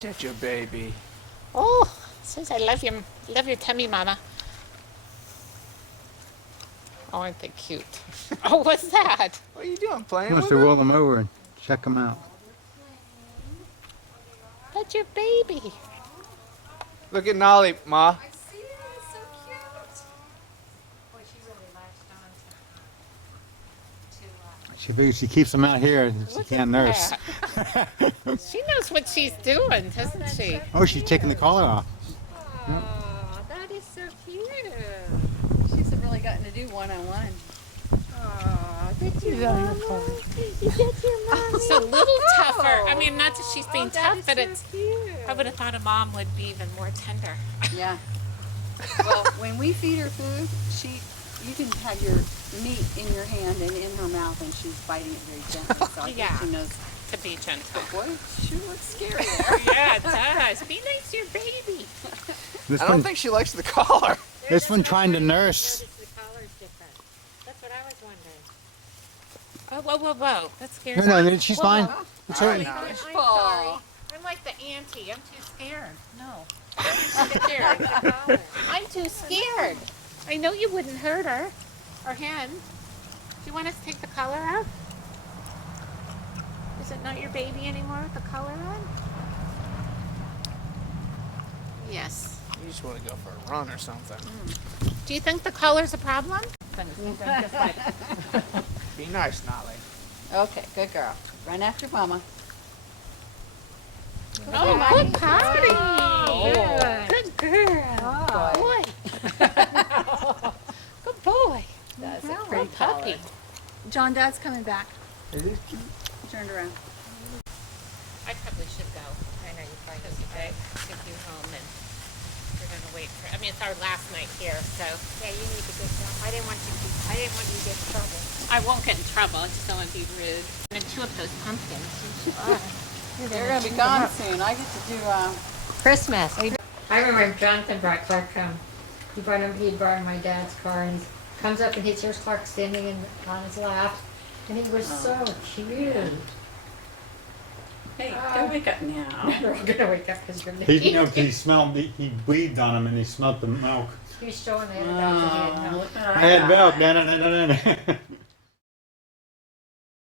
That's your baby. Oh, says I love your tummy, Mama. Oh, aren't they cute? Oh, what's that? What are you doing? Playing Wants with to her? roll them over and check them out. That's your baby. Look at Nolly, Ma. I see it. It's so cute. Boy, she really latched on to She figures she keeps them out here. She Look can't at nurse. that. She knows what she's doing, doesn't she? Oh, she's taking the collar off. Oh, that is so cute. She hasn't really gotten to do one-on-one. Oh, that's your mama. Is that your mama? It's a little tougher. I mean, not that she's being that tough, is but so it's. cute. I would have thought a mom would be even more tender. Yeah. Well, when we feed her food, you can have your meat in your hand and in her mouth, and she's biting it very gently. So I think Yeah. she knows. To be gentle. Boy, it sure looks scary there. Yeah, it does. Be nice to your baby. This I don't one, think she likes the collar. this one trying to nurse. The collar's different. That's what I was wondering. Oh, whoa, whoa, whoa. That No, scares me. no, she's fine. It's all All right. right, Nolly. I'm sorry. I'm like the auntie. I'm too scared. No. I'm too scared. I'm too scared. I know you wouldn't hurt her or him. Do you want us to take the collar out? Is it not your baby anymore with the collar on? Yes. You just want to go for a run or something. Do you think the collar's a problem? Be nice, Nolly. Okay, good girl. Run after mama. Oh, good potty. Oh. Good girl. Boy. Good boy. That's a Good pretty puppy. collar. John, Dad's coming back. Turned around. I probably should go. I know you probably because I took you home and we're gonna wait for. I mean, it's our last night here, so Yeah, you need to get down. I didn't want you to get in trouble. I won't get in trouble. I just don't want to be rude. I'm gonna chew up those pumpkins. They're gonna be gone soon. I get to do Christmas. I remember Jonathan brought Clark home. He brought my dad's car and he comes up and he hears Clark standing on his lap. And he was so cute. Hey, don't wake up now. We're all gonna wake up because you're He, he smelled, he breathed on him and he smelled the milk. He was showing the other guys that he had milk. I had milk. No, no, no, no, no.